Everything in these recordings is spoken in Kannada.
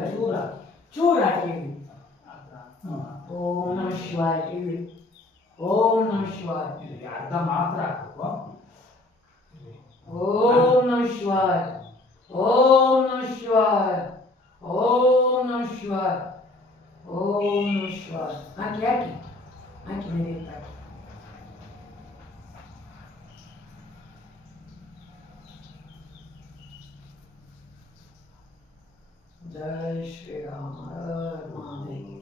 ಮುಂದೆ ಚೂರ ಚೂರು ಹಾಕಿ ಹ್ಮ್. ಓಂ ನಮ ಶಿವಾಯ ಇಲ್ಲಿ ಓಂ ನಮ ಶಿವಾಯ ಇಲ್ಲಿ ಅರ್ಧ ಮಾತ್ರ ಹಾಕ್ಬೇಕು ಇಲ್ಲಿ. ಓಂ ನಮ ಶಿವಾಯ ಓಂ ನಮ ಶಿವಾಯ ಓಂ ನಮ ಶಿವಾಯ ಓಂ ನಮ ಶಿವಾಯ ಹಾಕಿ ಹಾಕಿ ಹಾಕಿ ನಡೀತಾ ಹಾಕಿ जय श्री राम हर महादेव।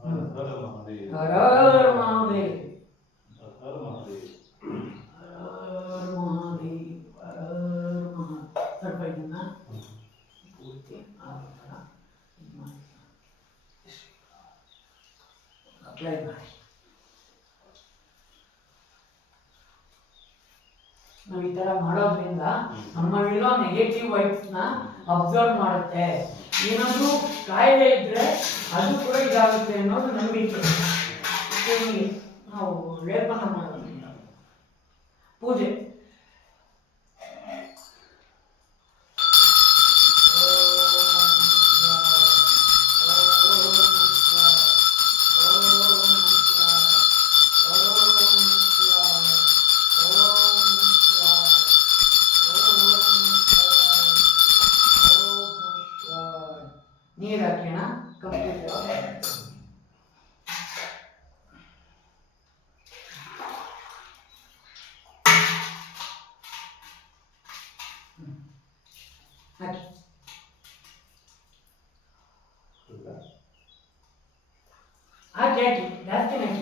हर हर महादेव। ನಾವು ಈ ಥರ ಮಾಡೋದ್ರಿಂದ ನಮ್ಮಲ್ಲಿರೋ ನೆಗೆಟಿವ್ ವೈಬ್ಸ್ನ ಅಬ್ಸರ್ವ್ ಮಾಡುತ್ತೆ. ಏನಾದರೂ ಕಾಯಿಲೆ ಇದ್ರೆ ಅದು ಕೂಡ ಇದಾಗುತ್ತೆ ಅನ್ನೋದು ನಂಬಿಕೆ. ನಾವು ಲೇಪನ ಮಾಡೋದ್ರಿಂದ. ಪೂಜೆ. ನೀರು ಹಾಕೋಣ ಕಂಪ್ಲೀಟ್ ಹಾಕಿ ಹಾಕಿ ಹಾಕಿ ಜಾಸ್ತಿ ಹಾಕಿ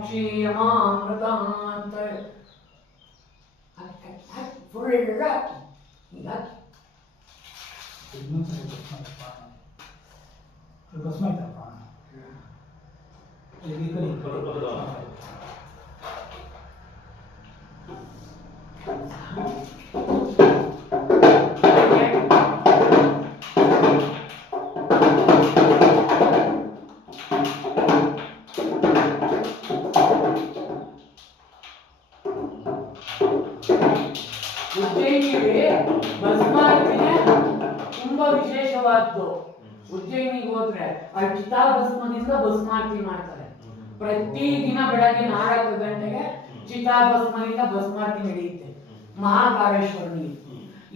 ಮೃತ್ಯೋರ್ಮೋಕ್ಷೀಯಮಾಮೃತಾಂತ ಫುಲ್ ಹಾಕಿ ಈಗ ಹಾಕಿ ಇನ್ನೊಂದ್ಸರಿ ಭಸ್ಮ ಇತ್ತಪ್ಪ. ಇದು ಭಸ್ಮ ಇತ್ತಪ್ಪ ಇಲ್ಲಿ ಈ ಕಡೆ ಉಜ್ಜಯಿನಿಗೆ ಭಸ್ಮಾರ್ಪಣೆ ತುಂಬಾ ವಿಶೇಷವಾದ್ದು. ಉಜ್ಜಯಿನಿಗೆ ಹೋದ್ರೆ ಆ ಭಸ್ಮಾರ್ತಿ ಮಾಡ್ತಾರೆ. ಪ್ರತಿ ದಿನ ಬೆಳಗ್ಗೆ ನಾಲ್ಕು ಗಂಟೆಗೆ ಚಿತಾಭಸ್ಮದಿಂದ ಭಸ್ಮಾರ್ತಿ ನಡೆಯುತ್ತೆ. ಮಹಾಕಾಳೇಶ್ವರನಿಗೆ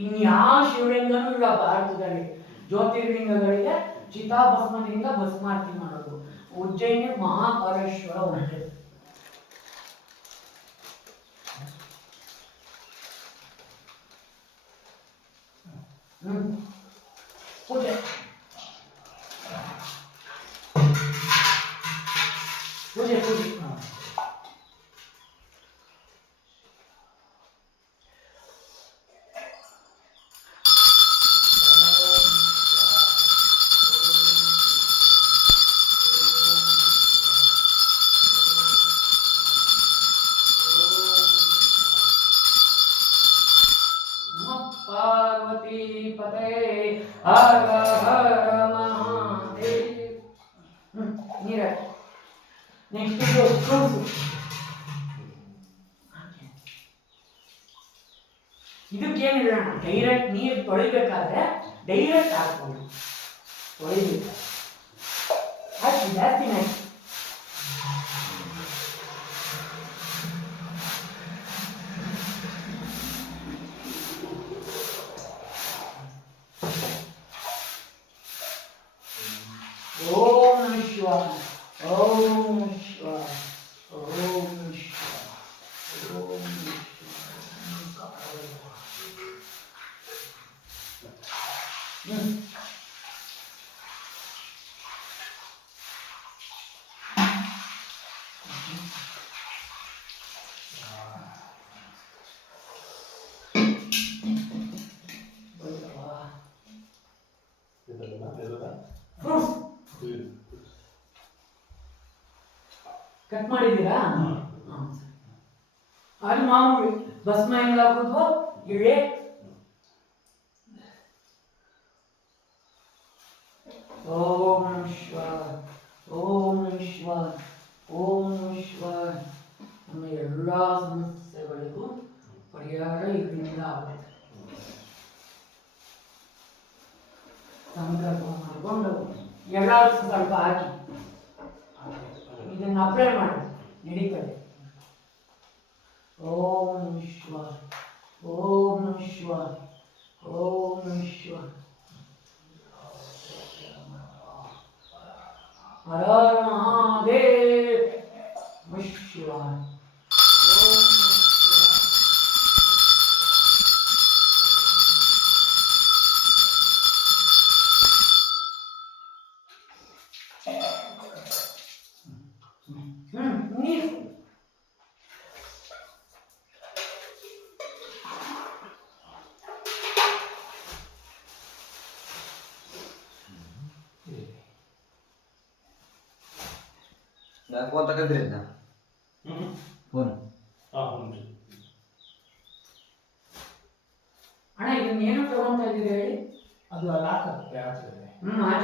ಇನ್ಯಾವ ಶಿವಲಿಂಗನೂ ಇಲ್ಲ ಭಾರತದಲ್ಲಿ. ಜ್ಯೋತಿರ್ಲಿಂಗಗಳಿಗೆ ಚಿತಾಭಸ್ಮದಿಂದ ಭಸ್ಮಾರ್ತಿ ಮಾಡೋದು. ಉಜ್ಜಯಿನಿ ಮಹಾಕಾಳೇಶ್ವರ 응? 어제. 어제, 어제. ಹರ ಹರ ಮಹಾದೇವ. ನೀರ. ನೆಕ್ಸ್ಟ್ ಇದು ಫ್ರೂಟ್ಸ್ ಇದಕ್ಕೇನಿಲ್ಲ ಡೈರೆಕ್ಟ್ ನೀರು ತೊಳಿಬೇಕಾದ್ರೆ ಡೈರೆಕ್ಟ್ ಹಾಕ್ಬೋದು. ತೊಳಿಬೇಕು. ಹಾಕಿ Oh. ಕಟ್ ಮಾಡಿದ್ದೀರಾ? ಅಲ್ಲಿ ಮಾಮೂಲಿ ಭಸ್ಮ ಹೆಂಗ್ ಹಾಕೋದು ಇಳೆ ಓಂ ವಿಶ್ವ ಓಂ ವಿಶ್ವ ಓಂ ವಿಶ್ವ ನಮ್ಮ ಎಲ್ಲ ಸಮಸ್ಯೆಗಳಿಗೂ ಪರಿಹಾರ ಇದರಿಂದ ಆಗುತ್ತೆ. ಸಂಕಲ್ಪ ಮಾಡಿಕೊಂಡು ಎಲ್ಲರೂ ಸ್ವಲ್ಪ ಹಾಕಿ. ಇದನ್ನ ಅಪ್ಲೈ ಮಾಡಿ ನಡೀತದೆ ಓಂ ನಮಃ ಶಿವಾಯ ಓಂ ನಮಃ ಶಿವಾಯ ಓಂ ನಮಃ ಶಿವಾಯ ಹರ ಹರ ಮಹಾದೇವ್ ನಮಃ ನೀರು. ಫೋನ್ ತಗೊಂಡ್ರಿ ಹ್ಮ್. ಫೋನ್. ಅಣ್ಣ ಇದನ್ನ ಏನು ತಗೊಂತ ಇದ್ದೀರಿ ಹೇಳಿ? ಅದು ಹ್ಮ್ ಆಚೆ